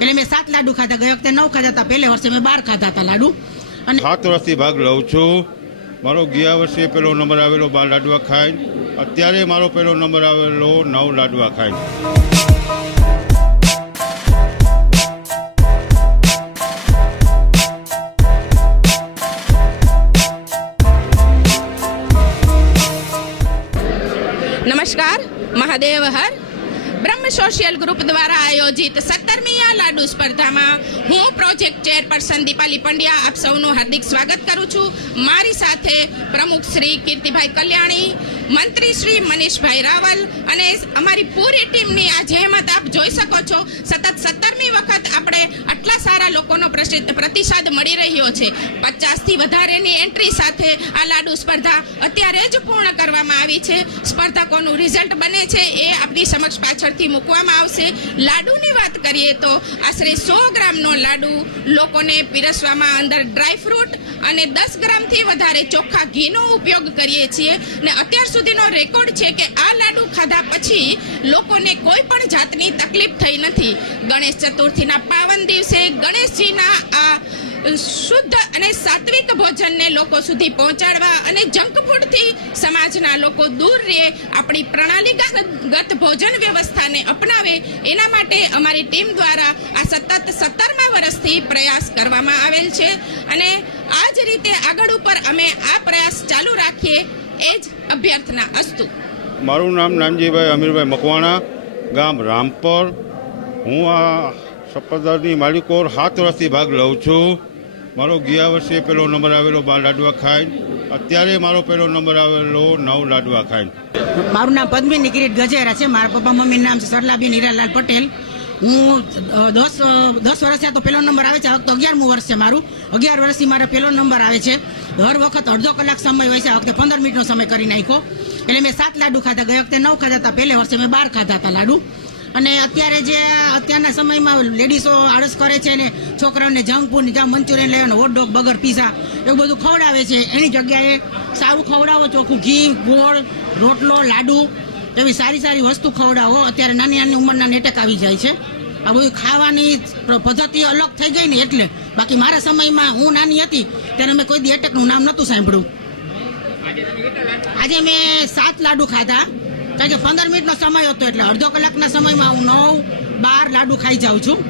એટલે મેં સાત લાડુ ખાધા. ગયા વખતે નવ ખાધા હતા. પહેલે વર્ષે મેં બાર ખાધા હતા લાડુ. અને સાત વર્ષથી ભાગ લઉં છું. મારો ગયા વર્ષે પેલો નંબર આવેલો બાર લાડવા ખાઈ અત્યારે મારો પેલો નંબર આવેલો નવ લાડવા ખાઈ નમસ્કાર. મહાદેવ હર. બ્રહ્મ સોશિયલ ગ્રુપ દ્વારા આયોજિત સત્તરમી આ લાડુ સ્પર્ધામાં હું પ્રોજેક્ટ ચેરપર્સન દીપાલી પંડ્યા આપ સૌનું હાર્દિક સ્વાગત કરું છું. મારી સાથે પ્રમુખ શ્રી કીર્તિભાઈ કલ્યાણી, મંત્રી શ્રી મનીષભાઈ રાવલ અને અમારી પૂરી ટીમની આ જહેમત આપ જોઈ શકો છો. સતત સત્તરમી વખત આટલા સારા લોકોનો પ્રતિસાદ મળી રહ્યો છે. પચાસથી વધારેની એન્ટ્રી સાથે આ લાડુ સ્પર્ધા અત્યારે જ પૂર્ણ કરવામાં આવી છે. સ્પર્ધકોનું રિઝલ્ટ બને છે એ આપણી સમક્ષ પાછળથી મૂકવામાં આવશે. લાડુની વાત કરીએ તો આશરે સો ગ્રામનો લાડુ લોકોને પીરસવામાં અંદર ડ્રાયફ્રૂટ અને દસ ગ્રામથી વધારે ચોખ્ખા ઘીનો ઉપયોગ કરીએ છીએ. ને અત્યાર સુધીનો રેકોર્ડ છે કે આ લાડુ ખાધા પછી લોકોને કોઈ પણ જાતની તકલીફ થઈ નથી. ગણેશ ચતુર્થીના પાવન દિવસે ગણેશજીના આ શુદ્ધ અને સાત્વિક ભોજનને લોકો સુધી પહોંચાડવા અને જંક ફૂડથી સમાજના લોકો દૂર રહે, આપણી પ્રણાલીગત ભોજન વ્યવસ્થાને અપનાવે, એના માટે અમારી ટીમ દ્વારા આ સતત સત્તરમા વર્ષથી પ્રયાસ કરવામાં આવેલ છે. અને આ જ રીતે આગળ ઉપર અમે આ પ્રયાસ ચાલુ રાખીએ, એ જ અભ્યર્થના અસ્તુ. મારું નામ નાનજીભાઈ અમીરભાઈ મકવાણા, ગામ રામપર. હું આ સ્પર્ધાની માલિકો સાત વર્ષથી ભાગ લઉં છું. મારો ગયા વર્ષે પહેલો નંબર આવેલો બાર લાડવા ખાઈને અત્યારે મારો પહેલો નંબર આવેલો નવ લાડવા ખાઈને મારું નામ પદ્મિની કિરીટ ગજેરા છે. મારા પપ્પા મમ્મીનું નામ છે સરલાબેન હીરાલાલ પટેલ. હું દસ દસ વર્ષે આ તો પહેલો નંબર આવે છે. આ વખતે અગિયારમું વર્ષ છે મારું. અગિયાર વર્ષથી મારો પહેલો નંબર આવે છે. દર વખત અડધો કલાક સમય હોય છે. આ વખતે પંદર મિનિટનો સમય કરી નાખ્યો. એટલે મેં સાત લાડુ ખાધા. ગયા વખતે નવ ખાધા હતા. પહેલે વર્ષે મેં બાર ખાધા હતા લાડુ. અને અત્યારે જે અત્યારના સમયમાં લેડીઝો આળસ કરે છે ને છોકરાઓને જંક ફૂડ જ્યાં મંચુરિયન લેવાનું હોટ ડોગ બગર પીઝા એવું બધું ખવડાવે છે, એની જગ્યાએ સારું ખવડાવો, ચોખ્ખું ઘી, ગોળ, રોટલો, લાડુ એવી સારી સારી વસ્તુ ખવડાવો. અત્યારે નાની નાની ઉંમરના નેટક આવી જાય છે. આ બધું ખાવાની પદ્ધતિ અલગ થઈ ગઈ ને એટલે બાકી મારા સમયમાં હું નાની હતી ત્યારે મેં કોઈ દી એટેકનું નામ નહોતું સાંભળ્યું. આજે મેં સાત લાડુ ખાધા. કારણ કે પંદર મિનિટનો સમય હતો એટલે અડધો કલાકના સમયમાં હું નવ બાર લાડુ ખાઈ જાઉં છું.